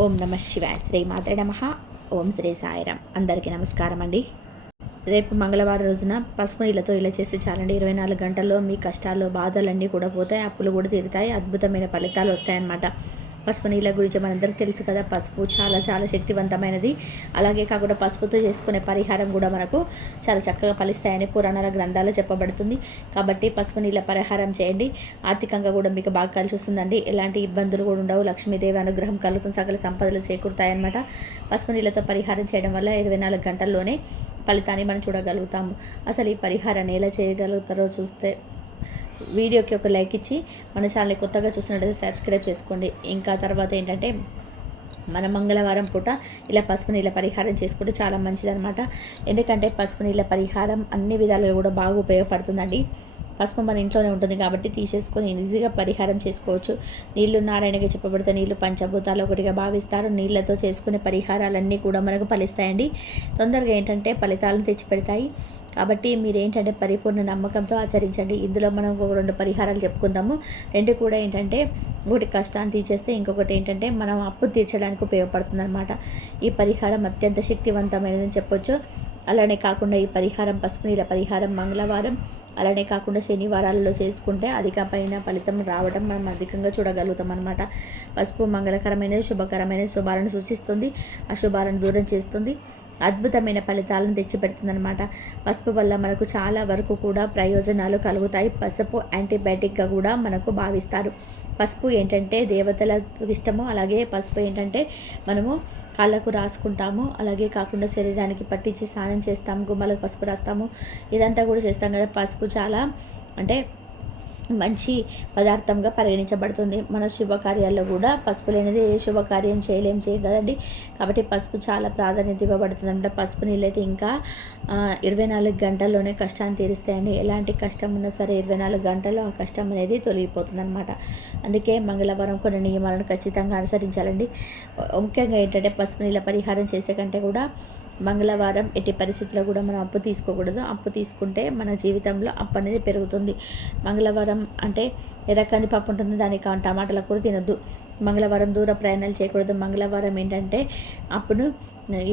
ఓం నమ శివాయ. శ్రీ మాత్రే నమః. ఓం శ్రీ సాయిరాం. అందరికీ నమస్కారం అండి. రేపు మంగళవారం రోజున పసుపు నీళ్ళతో ఇలా చేస్తే చాలండి. 24 గంటల్లో మీ కష్టాలు బాధలన్నీ కూడా పోతాయి, అప్పులు కూడా తీరుతాయి, అద్భుతమైన ఫలితాలు వస్తాయన్నమాట. పసుపు నీళ్ళ గురించి మనందరికీ తెలుసు కదా. పసుపు చాలా చాలా శక్తివంతమైనది. అలాగే కాకుండా పసుపుతో చేసుకునే పరిహారం కూడా మనకు చాలా చక్కగా ఫలిస్తాయని పురాణాల గ్రంథాలు చెప్పబడుతుంది. కాబట్టి పసుపు నీళ్ళ పరిహారం చేయండి. ఆర్థికంగా కూడా మీకు బాగా కలిసి వస్తుందండి. ఎలాంటి ఇబ్బందులు కూడా ఉండవు. లక్ష్మీదేవి అనుగ్రహం కలుగుతుంది, సకల సంపదలు చేకూరుతాయన్నమాట. పసుపు నీళ్ళతో పరిహారం చేయడం వల్ల 24 గంటల్లోనే ఫలితాన్ని మనం చూడగలుగుతాము. అసలు ఈ పరిహారాన్ని ఎలా చేయగలుగుతారో చూస్తే వీడియోకి ఒక లైక్ ఇచ్చి మన ఛానల్ని కొత్తగా చూసినట్లయితే సబ్స్క్రైబ్ చేసుకోండి. ఇంకా తర్వాత ఏంటంటే మన మంగళవారం పూట ఇలా పసుపు నీళ్ళ పరిహారం చేసుకుంటే చాలా మంచిదన్నమాట. ఎందుకంటే పసుపు నీళ్ళ పరిహారం అన్ని విధాలుగా కూడా బాగా ఉపయోగపడుతుందండి. పసుపు మన ఇంట్లోనే ఉంటుంది కాబట్టి తీసేసుకొని ఈజీగా పరిహారం చేసుకోవచ్చు. నీళ్లు నారాయణగా చెప్పబడితే నీళ్లు పంచభూతాలు ఒకటిగా భావిస్తారు. నీళ్లతో చేసుకునే పరిహారాలన్నీ కూడా మనకు ఫలిస్తాయండి. తొందరగా ఏంటంటే ఫలితాలను తెచ్చిపెడతాయి. కాబట్టి మీరు ఏంటంటే పరిపూర్ణ నమ్మకంతో ఆచరించండి. ఇందులో మనం ఒక 2 పరిహారాలు చెప్పుకుందాము. 2 కూడా ఏంటంటే ఒకటి కష్టాన్ని తీసేస్తే, ఇంకొకటి ఏంటంటే మనం అప్పు తీర్చడానికి ఉపయోగపడుతుంది అనమాట. ఈ పరిహారం అత్యంత శక్తివంతమైనదని చెప్పొచ్చు. అలానే కాకుండా ఈ పరిహారం పసుపు నీళ్ళ పరిహారం మంగళవారం అలానే కాకుండా శనివారాలలో చేసుకుంటే అధికమైన ఫలితం రావడం మనం అధికంగా చూడగలుగుతాం అనమాట. పసుపు మంగళకరమైనది, శుభకరమైన శుభాలను సూచిస్తుంది, అశుభాలను దూరం చేస్తుంది, అద్భుతమైన ఫలితాలను తెచ్చిపెడుతుందన్నమాట. పసుపు వల్ల మనకు చాలా వరకు కూడా ప్రయోజనాలు కలుగుతాయి. పసుపు యాంటీబయాటిక్గా కూడా మనకు భావిస్తారు. పసుపు ఏంటంటే దేవతలకు ఇష్టము. అలాగే పసుపు ఏంటంటే మనము కాళ్ళకు రాసుకుంటాము. అలాగే కాకుండా శరీరానికి పట్టించి స్నానం చేస్తాము, గుమ్మలకు పసుపు రాస్తాము, ఇదంతా కూడా చేస్తాం కదా. పసుపు చాలా అంటే మంచి పదార్థంగా పరిగణించబడుతుంది. మన శుభకార్యాల్లో కూడా పసుపు లేనిది ఏ శుభకార్యం చేయం కదండి. కాబట్టి పసుపు చాలా ప్రాధాన్యత ఇవ్వబడుతుంది అంటే పసుపు నీళ్ళైతే ఇంకా 24 గంటల్లోనే కష్టాన్ని తీరుస్తాయండి. ఎలాంటి కష్టం ఉన్నా సరే 24 గంటల్లో ఆ కష్టం అనేది తొలగిపోతుంది అనమాట. అందుకే మంగళవారం కొన్ని నియమాలను ఖచ్చితంగా అనుసరించాలండి. ముఖ్యంగా ఏంటంటే పసుపు నీళ్ళ పరిహారం చేసే కంటే కూడా మంగళవారం ఎట్టి పరిస్థితుల్లో కూడా మనం అప్పు తీసుకోకూడదు. అప్పు తీసుకుంటే మన జీవితంలో అప్పు అనేది పెరుగుతుంది. మంగళవారం అంటే ఎర్రకంది పప్పు ఉంటుంది, దానికి టమాటాలకు కూడా తినొద్దు. మంగళవారం దూర ప్రయాణాలు చేయకూడదు. మంగళవారం ఏంటంటే అప్పును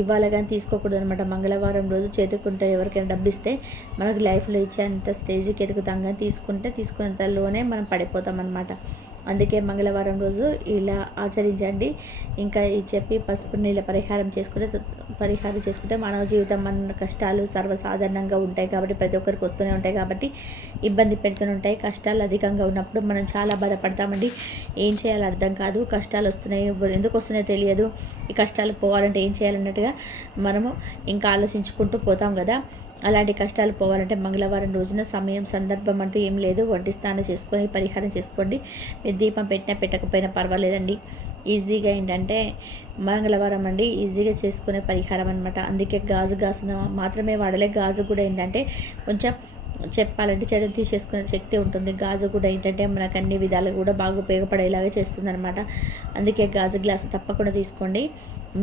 ఇవ్వాలి కానీ తీసుకోకూడదు అనమాట. మంగళవారం రోజు చేతుకుంటే ఎవరికైనా డబ్బు ఇస్తే మనకు లైఫ్లో ఇచ్చేంత స్టేజ్కి ఎదుగుతాం, కానీ తీసుకునేంతలోనే మనం పడిపోతాం అనమాట. అందుకే మంగళవారం రోజు ఇలా ఆచరించండి. ఇంకా చెప్పి పసుపు నీళ్ళ పరిహారం చేసుకుంటే మానవ జీవితం మన కష్టాలు సర్వసాధారణంగా ఉంటాయి కాబట్టి ప్రతి ఒక్కరికి వస్తూనే ఉంటాయి కాబట్టి ఇబ్బంది పెడుతూనే ఉంటాయి. కష్టాలు అధికంగా ఉన్నప్పుడు మనం చాలా బాధపడతామండి. ఏం చేయాలో అర్థం కాదు. కష్టాలు వస్తున్నాయి, ఎందుకు వస్తున్నాయో తెలియదు. ఈ కష్టాలు పోవాలంటే ఏం చేయాలన్నట్టుగా మనము ఇంకా ఆలోచించుకుంటూ పోతాం కదా. అలాంటి కష్టాలు పోవాలంటే మంగళవారం రోజున సమయం సందర్భం అంటూ ఏం లేదు. వంటి స్నానం చేసుకొని పరిహారం చేసుకోండి. మీరు దీపం పెట్టినా పెట్టకపోయినా పర్వాలేదండి. ఈజీగా ఏంటంటే మంగళవారం అండి ఈజీగా చేసుకునే పరిహారం అనమాట. అందుకే గాజును మాత్రమే వాడలే. గాజు కూడా ఏంటంటే కొంచెం చెప్పాలంటే చెడు తీసేసుకునే శక్తి ఉంటుంది. గాజు కూడా ఏంటంటే మనకు అన్ని విధాలు కూడా బాగా ఉపయోగపడేలాగా చేస్తుంది అనమాట. అందుకే గాజు గ్లాస్ తప్పకుండా తీసుకోండి.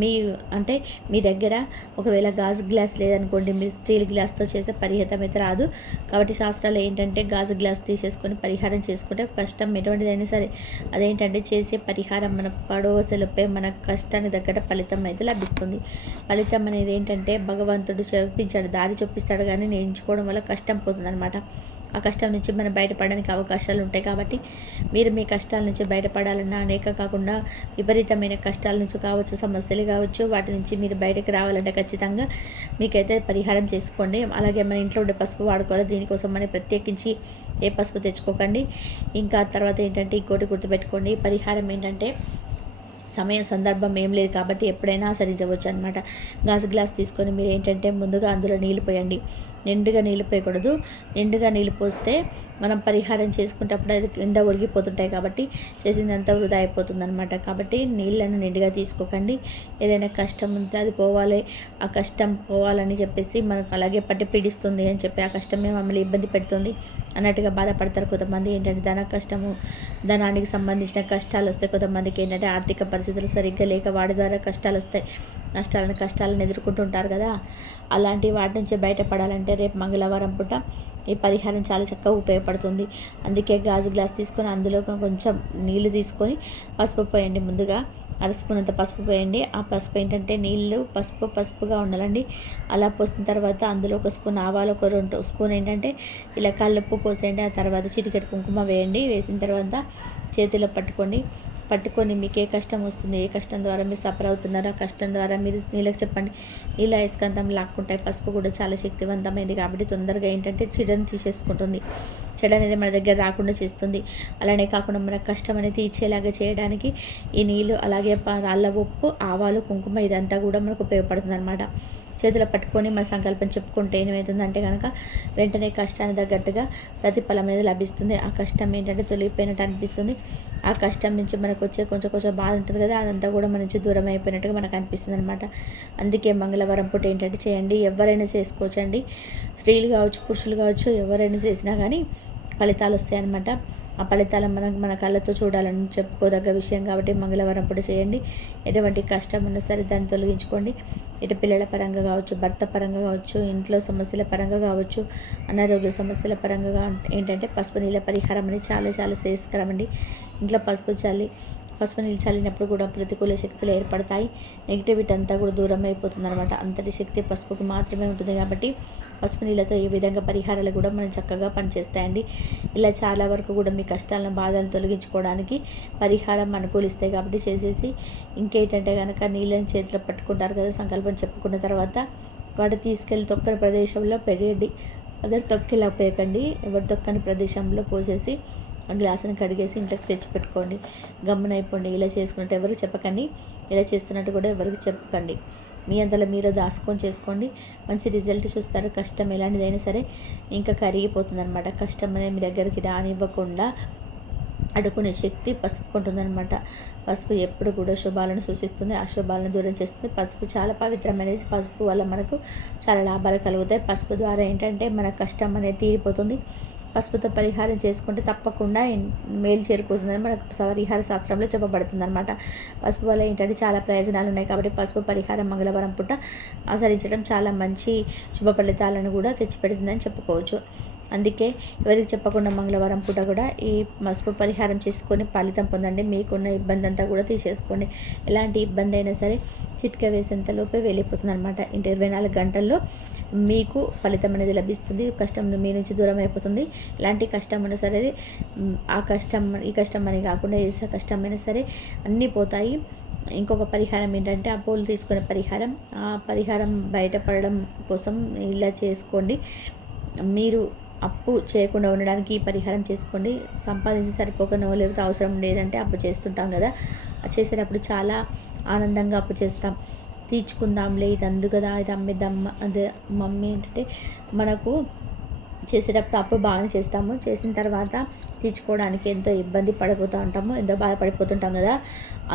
మీ దగ్గర ఒకవేళ గాజు గ్లాస్ లేదనుకోండి, మీరు స్టీల్ గ్లాస్తో చేస్తే పరిహితం అయితే రాదు. కాబట్టి శాస్త్రాలు ఏంటంటే గాజు గ్లాస్ తీసేసుకొని పరిహారం చేసుకుంటే కష్టం ఎటువంటిదైనా సరే అదేంటంటే చేసే పరిహారం మన పడవసలపై మన కష్టానికి తగ్గట్టు ఫలితం అయితే లభిస్తుంది. ఫలితం అనేది ఏంటంటే భగవంతుడు చూపించాడు, దారి చూపిస్తాడు, కానీ నేర్చుకోవడం వల్ల కష్టం పోతుంది అనమాట. ఆ కష్టం నుంచి మనం బయటపడడానికి అవకాశాలు ఉంటాయి. కాబట్టి మీరు మీ కష్టాల నుంచి బయటపడాలన్నా అనేక కాకుండా విపరీతమైన కష్టాల నుంచి కావచ్చు, సమస్యలు కావచ్చు, వాటి నుంచి మీరు బయటకు రావాలంటే ఖచ్చితంగా మీకైతే పరిహారం చేసుకోండి. అలాగే మన ఇంట్లో ఉండే పసుపు వాడుకోవాలి. దీనికోసం మనం ప్రత్యేకించి ఏ పసుపు తెచ్చుకోకండి. ఇంకా తర్వాత ఏంటంటే ఇంకోటి గుర్తుపెట్టుకోండి, పరిహారం ఏంటంటే సమయం సందర్భం ఏం లేదు కాబట్టి ఎప్పుడైనా ఆచరించవచ్చు అనమాట. గాజు గ్లాస్ తీసుకొని మీరు ఏంటంటే ముందుగా అందులో నీళ్ళు పోయండి. నిండుగా నీళ్ళు పోయకూడదు. నిండుగా నీళ్ళు పోస్తే మనం పరిహారం చేసుకునేటప్పుడు అది కింద ఒరిగిపోతుంటాయి కాబట్టి చేసిందంతా వృధా అయిపోతుంది అనమాట. కాబట్టి నీళ్ళను నిండుగా తీసుకోకండి. ఏదైనా కష్టం ఉంటే అది పోవాలి, ఆ కష్టం పోవాలని చెప్పేసి మనకు అలాగే పట్టి పీడిస్తుంది అని చెప్పి ఆ కష్టమే మమ్మల్ని ఇబ్బంది పెడుతుంది అన్నట్టుగా బాధపడతారు. కొంతమంది ఏంటంటే ధనానికి సంబంధించిన కష్టాలు వస్తాయి. కొంతమందికి ఏంటంటే ఆర్థిక పరిస్థితులు సరిగ్గా లేక వాడి ద్వారా కష్టాలు వస్తాయి. నష్టాలను కష్టాలను ఎదుర్కొంటుంటారు కదా, అలాంటి వాటి నుంచి బయటపడాలంటే రేపు మంగళవారం పూట ఈ పరిహారం చాలా చక్కగా ఉపయోగపడుతుంది. అందుకే గాజు గ్లాస్ తీసుకొని అందులో కొంచెం నీళ్లు తీసుకొని పసుపు పోయండి. ముందుగా అర స్పూన్ అంత పసుపు పోయండి. ఆ పసుపు ఏంటంటే నీళ్ళు పసుపుగా ఉండాలండి. అలా పోసిన తర్వాత అందులో ఒక స్పూన్ ఆవాలు, ఒక 2 స్పూన్ ఏంటంటే ఇలా కల్లుప్పు పోసేయండి. ఆ తర్వాత చిటికెడు కుంకుమ వేయండి. వేసిన తర్వాత చేతిలో పట్టుకొని మీకు ఏ కష్టం వస్తుంది, ఏ కష్టం ద్వారా మీరు సఫర్ అవుతున్నారో ఆ కష్టం ద్వారా మీరు నీళ్ళకి చెప్పండి. ఇలా ఇసుకంతం లాక్కుంటాయి. పసుపు కూడా చాలా శక్తివంతమైంది కాబట్టి తొందరగా ఏంటంటే చెడుని తీసేసుకుంటుంది. చెడు అనేది మన దగ్గర రాకుండా చేస్తుంది. అలానే కాకుండా మన కష్టం అనేది తీర్చేలాగా చేయడానికి ఈ నీళ్ళు, అలాగే రాళ్ళ ఉప్పు, ఆవాలు, కుంకుమ ఇదంతా కూడా మనకు ఉపయోగపడుతుంది అనమాట. చేతిలో పట్టుకొని మన సంకల్పం చెప్పుకుంటే ఏమవుతుందంటే కనుక వెంటనే కష్టానికి తగ్గట్టుగా ప్రతిఫలం అనేది లభిస్తుంది. ఆ కష్టం ఏంటంటే తొలగిపోయినట్టు అనిపిస్తుంది. ఆ కష్టం నుంచి మనకు వచ్చే కొంచెం బాధ ఉంటుంది కదా, అదంతా కూడా మన నుంచి దూరం అయిపోయినట్టుగా మనకు అనిపిస్తుంది అనమాట. అందుకే మంగళవారం పూట ఏంటంటే చేయండి. ఎవరైనా చేసుకోవచ్చండి, స్త్రీలు కావచ్చు, పురుషులు కావచ్చు, ఎవరైనా చేసినా కానీ ఫలితాలు వస్తాయి అన్నమాట. ఆ ఫలితాలను మన కళ్ళతో చూడాలని చెప్పుకోదగ్గ విషయం కాబట్టి మంగళవారం పూట చేయండి. ఎటువంటి కష్టం ఉన్నా సరే దాన్ని తొలగించుకోండి. ఇటు పిల్లల పరంగా కావచ్చు, భర్త పరంగా కావచ్చు, ఇంట్లో సమస్యల పరంగా కావచ్చు, అనారోగ్య సమస్యల పరంగా ఏంటంటే పసుపు నీళ్ళ పరిహారం అనేది చాలా చాలా శ్రేయస్కరం అండి. ఇంట్లో పసుపు నీళ్ళు చల్లినప్పుడు కూడా ప్రతికూల శక్తులు ఏర్పడతాయి. నెగిటివిటీ అంతా కూడా దూరం అయిపోతుంది అనమాట. అంతటి శక్తి పసుపుకు మాత్రమే ఉంటుంది కాబట్టి పసుపు నీళ్ళతో ఈ విధంగా పరిహారాలు కూడా మనం చక్కగా పనిచేస్తాయండి. ఇలా చాలా వరకు కూడా మీ కష్టాలను, బాధలను తొలగించుకోవడానికి పరిహారం అనుకూలిస్తాయి కాబట్టి చేసేసి, ఇంకేంటంటే కనుక నీళ్ళని చేతిలో పట్టుకుంటారు కదా, సంకల్పం చెప్పుకున్న తర్వాత వాటి తీసుకెళ్ళి తొక్కని ప్రదేశంలో పెరిగండి. అదే తొక్కిలా పోయకండి. ఎవరు తొక్కని ప్రదేశంలో పోసేసి ఆ గ్లాసుని కడిగేసి ఇంట్లోకి తెచ్చిపెట్టుకోండి. గమ్మునైపోండి. ఇలా చేసుకున్నట్టు ఎవరికి చెప్పకండి. ఇలా చేస్తున్నట్టు కూడా ఎవరికి చెప్పకండి. మీ అంతలో మీరు దాచుకొని చేసుకోండి. మంచి రిజల్ట్ చూస్తారు. కష్టం ఎలాంటిదైనా సరే ఇంకా కరిగిపోతుంది అనమాట. కష్టం అనేది మీ దగ్గరికి రానివ్వకుండా అడ్డుకునే శక్తి పసుపుకుంటుందన్నమాట. పసుపు ఎప్పుడు కూడా శుభాలను సూచిస్తుంది, అశుభాలను దూరం చేస్తుంది. పసుపు చాలా పవిత్రమైనది. పసుపు వల్ల మనకు చాలా లాభాలు కలుగుతాయి. పసుపు ద్వారా ఏంటంటే మన కష్టం అనేది తీరిపోతుంది. పసుపుతో పరిహారం చేసుకుంటే తప్పకుండా మేలు చేరుకుంటుందని మనకు పరిహార శాస్త్రంలో చెప్పబడుతుంది అనమాట. పసుపు వల్ల ఏంటంటే చాలా ప్రయోజనాలు ఉన్నాయి కాబట్టి పసుపు పరిహారం మంగళవారం పూట ఆచరించడం చాలా మంచి శుభ ఫలితాలను కూడా తెచ్చిపెడుతుందని చెప్పుకోవచ్చు. అందుకే ఎవరికి చెప్పకుండా మంగళవారం పూట కూడా ఈ పసుపు పరిహారం చేసుకొని ఫలితం పొందండి. మీకున్న ఇబ్బంది అంతా కూడా తీసేసుకోండి. ఎలాంటి ఇబ్బంది అయినా సరే చిట్కా వేసేంత లోపే వెళ్ళిపోతుంది అనమాట. 24 గంటల్లో మీకు ఫలితం అనేది లభిస్తుంది. కష్టం మీ నుంచి దూరం అయిపోతుంది. ఎలాంటి కష్టం అయినా సరే ఈ కష్టం అని కాకుండా ఏ కష్టమైనా సరే అన్నీ పోతాయి. ఇంకొక పరిహారం ఏంటంటే అప్పులు తీసుకునే పరిహారం. ఆ పరిహారం బయటపడడం కోసం ఇలా చేసుకోండి. మీరు అప్పు చేయకుండా ఉండడానికి ఈ పరిహారం చేసుకోండి. సంపాదించి సరిపోకనో లేకపోతే అవసరం లేదంటే అప్పు చేస్తుంటాం కదా, చేసేటప్పుడు చాలా ఆనందంగా అప్పు చేస్తాం. తీర్చుకుందాంలే, ఇది అందు కదా, ఇది అమ్మేద్దాం, అదే మమ్మీ ఏంటంటే మనకు చేసేటప్పుడు అప్పు బాగానే చేస్తాము. చేసిన తర్వాత తీర్చుకోవడానికి ఎంతో ఇబ్బంది పడిపోతూ ఉంటాము, ఎంతో బాధపడిపోతుంటాం కదా,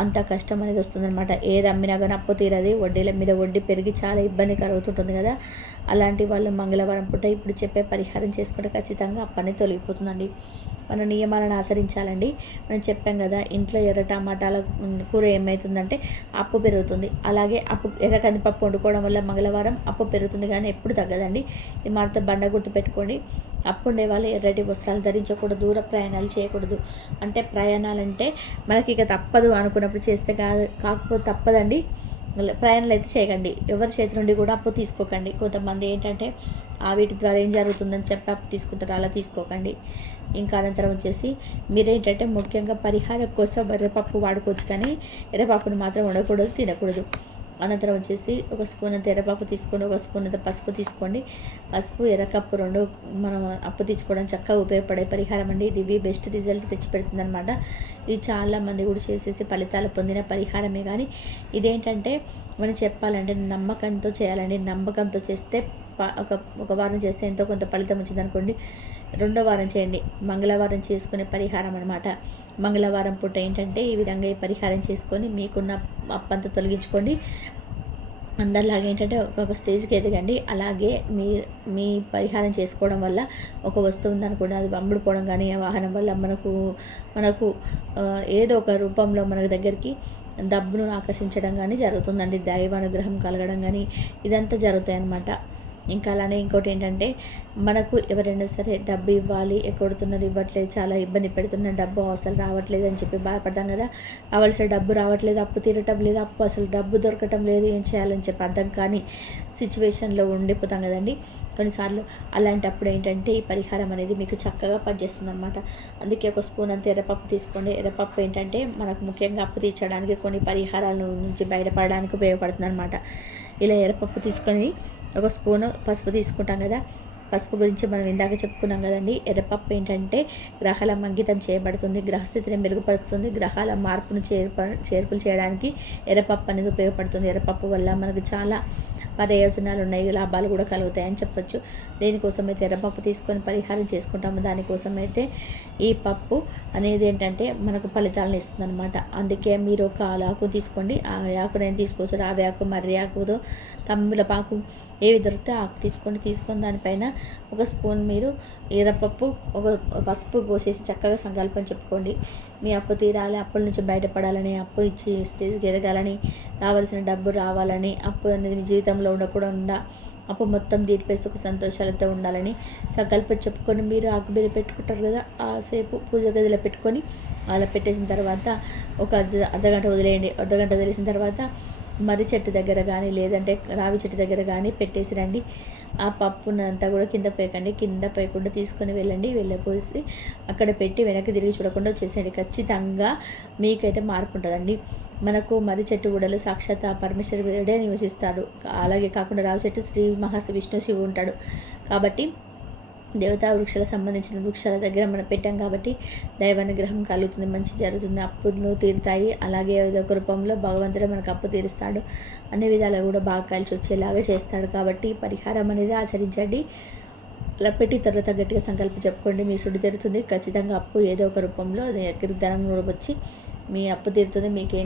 అంత కష్టం అనేది వస్తుందన్నమాట. ఏది అమ్మినా కానీ అప్పు తీరది, వడ్డీల మీద వడ్డీ పెరిగి చాలా ఇబ్బంది కలుగుతుంటుంది కదా. అలాంటి వాళ్ళు మంగళవారం పూట ఇప్పుడు చెప్పే పరిహారం చేసుకుంటే ఖచ్చితంగా అప్పు అనేది తొలగిపోతుందండి. మన నియమాలను ఆచరించాలండి. మనం చెప్పాం కదా, ఇంట్లో ఎర్ర టమాటాల కూర ఏమవుతుందంటే అప్పు పెరుగుతుంది. అలాగే ఎర్ర కందిపప్పు వండుకోవడం వల్ల మంగళవారం అప్పు పెరుగుతుంది కానీ ఎప్పుడు తగ్గదండి. ఈ మాట బండ గుర్తు పెట్టుకోండి. అప్పు ఉండే వాళ్ళు ఎర్రటి వస్త్రాలు ధరించకూడదు, దూర ప్రయాణాలు చేయకూడదు. అంటే ప్రయాణాలంటే మనకి ఇక తప్పదు అనుకున్నప్పుడు చేస్తే కాకపోతే తప్పదండి. ప్రయాణాలు అయితే చేయకండి. ఎవరి చేతి నుండి కూడా అప్పు తీసుకోకండి. కొంతమంది ఏంటంటే వీటి ద్వారా ఏం జరుగుతుందని చెప్పి అప్పు తీసుకుంటారు, అలా తీసుకోకండి. ఇంకా అనంతరం వచ్చేసి మీరేంటంటే ముఖ్యంగా పరిహారం కోసం ఎర్రపప్పు వాడుకోవచ్చు కానీ ఎర్రపప్పును మాత్రం వండకూడదు, తినకూడదు. అనంతరం వచ్చేసి ఒక స్పూన్ అంత ఎర్రపప్పు తీసుకోండి, ఒక స్పూన్ అంత పసుపు తీసుకోండి. పసుపు, ఎర్రకప్పు రెండు మనం అప్పు తీసుకోవడం చక్కగా ఉపయోగపడే పరిహారం అండి. ఇది బెస్ట్ రిజల్ట్ తెచ్చిపెడుతుంది అనమాట. ఇది చాలామంది కూడా చేసేసి ఫలితాలు పొందిన పరిహారమే. కానీ ఇదేంటంటే మనం చెప్పాలంటే నమ్మకంతో చేయాలండి. నమ్మకంతో చేస్తే ఒక వారం చేస్తే ఎంతో కొంత ఫలితం వచ్చిందనుకోండి, రెండో వారం చేయండి. మంగళవారం చేసుకునే పరిహారం అనమాట. మంగళవారం పూట ఏంటంటే ఈ విధంగా ఈ పరిహారం చేసుకొని మీకున్న అప్పంతా తొలగించుకోండి. అందరిలాగా ఏంటంటే ఒక స్టేజ్కి ఎదగండి. అలాగే మీ పరిహారం చేసుకోవడం వల్ల ఒక వస్తువు ఉందనుకోండి, అది అమ్ముడుపోవడం కానీ ఆ వాహనం వల్ల మనకు ఏదో ఒక రూపంలో మన దగ్గరికి డబ్బును ఆకర్షించడం కానీ జరుగుతుందండి. దైవ అనుగ్రహం కలగడం కానీ ఇదంతా జరుగుతాయి అన్నమాట. ఇంకా అలానే ఇంకోటి ఏంటంటే, మనకు ఎవరైనా సరే డబ్బు ఇవ్వాలి, ఎగ్గొడుతున్నారు, ఇవ్వట్లేదు, చాలా ఇబ్బంది పెడుతున్నారు, డబ్బు అసలు రావట్లేదు అని చెప్పి బాధపడతాం కదా. రావాల్సిన డబ్బు రావట్లేదు, అప్పు తీరటం లేదు, అసలు డబ్బు దొరకటం లేదు, ఏం చేయాలని చెప్పి అర్థం కాని సిచ్యువేషన్లో ఉండిపోతాం కదండి. కొన్నిసార్లు అలాంటప్పుడు ఏంటంటే ఈ పరిహారం అనేది మీకు చక్కగా పనిచేస్తుంది అనమాట. అందుకే ఒక స్పూన్ అంత ఎర్రపప్పు తీసుకోండి. ఎర్రపప్పు ఏంటంటే మనకు ముఖ్యంగా అప్పు తీర్చడానికి, కొన్ని పరిహారాల నుంచి బయటపడడానికి ఉపయోగపడుతుంది అనమాట. ఇలా ఎర్రపప్పు తీసుకొని ఒక స్పూను పసుపు తీసుకుంటాం కదా. పసుపు గురించి మనం ఇందాక చెప్పుకున్నాం కదండి. ఎర్రపప్పు ఏంటంటే గ్రహాల అంకితం చేయబడుతుంది, గ్రహస్థితిని మెరుగుపరుస్తుంది, గ్రహాల మార్పును చేర్పులు చేయడానికి ఎర్రపప్పు అనేది ఉపయోగపడుతుంది. ఎర్రపప్పు వల్ల మనకు చాలా ప్రయోజనాలు ఉన్నాయి, లాభాలు కూడా కలుగుతాయని చెప్పొచ్చు. దేనికోసం అయితే ఎర్రపప్పు తీసుకొని పరిహారం చేసుకుంటాము, దానికోసం అయితే ఈ పప్పు అనేది ఏంటంటే మనకు ఫలితాలను ఇస్తుంది అనమాట. అందుకే మీరు ఒక ఆకు తీసుకోండి. ఆ ఆకునైనా తీసుకోవచ్చు, రావి ఆకు, మర్రి ఆకుతో, తమిళపాకు, ఏవి దొరికితే ఆకు తీసుకొని దానిపైన ఒక స్పూన్ మీరు ఎర్రపప్పు, ఒక పసుపు పోసేసి చక్కగా సంకల్పం చెప్పుకోండి. మీ అప్పు తీరాలి, అప్పుల నుంచి బయటపడాలని, అప్పు ఇచ్చి స్టేజ్కి ఎదగాలని, రావాల్సిన డబ్బు రావాలని, అప్పు అనేది మీ జీవితంలో ఉండకుండా అప్పు మొత్తం తీరిపోయి సుఖ సంతోషాలతో ఉండాలని సంకల్పం చెప్పుకొని మీరు ఆకుబీర పెట్టుకుంటారు కదా, ఆ సేపు పూజ గదిలో పెట్టుకొని అలా పెట్టేసిన తర్వాత ఒక అర్ధగంట వదిలేయండి. అర్ధగంట వదిలేసిన తర్వాత మర్రి చెట్టు దగ్గర కానీ, లేదంటే రావి చెట్టు దగ్గర కానీ పెట్టేసి రండి. ఆ పప్పునంతా కూడా కింద పోయకండి, కింద పోయకుండా తీసుకొని వెళ్ళండి. వెళ్ళపోసి అక్కడ పెట్టి వెనక్కి తిరిగి చూడకుండా వచ్చేసేయండి. ఖచ్చితంగా మీకైతే మార్పు ఉంటుందండి. మనకు మర్రి చెట్టు గుడలు సాక్షాత్ పరమేశ్వరుడే నివసిస్తాడు. అలాగే కాకుండా రావి చెట్టు శ్రీ విష్ణు శివుడు ఉంటాడు. కాబట్టి దేవతా వృక్షాలకు సంబంధించిన వృక్షాల దగ్గర మనం పెట్టాం కాబట్టి దైవానుగ్రహం కలుగుతుంది, మంచి జరుగుతుంది, అప్పులు తీరుతాయి. అలాగే ఏదో ఒక రూపంలో భగవంతుడు మనకు అప్పు తీరుస్తాడు, అన్ని విధాలుగా కూడా బాగా కలిసి వచ్చేలాగా చేస్తాడు. కాబట్టి పరిహారం అనేది ఆచరించండి. అలా పెట్టి తర్వాత గట్టిగా సంకల్పం చెప్పుకోండి, మీ సుడి తీరుతుంది. ఖచ్చితంగా అప్పు ఏదో ఒక రూపంలో ధనం వచ్చి మీ అప్పు తీరుతుంది. మీకేం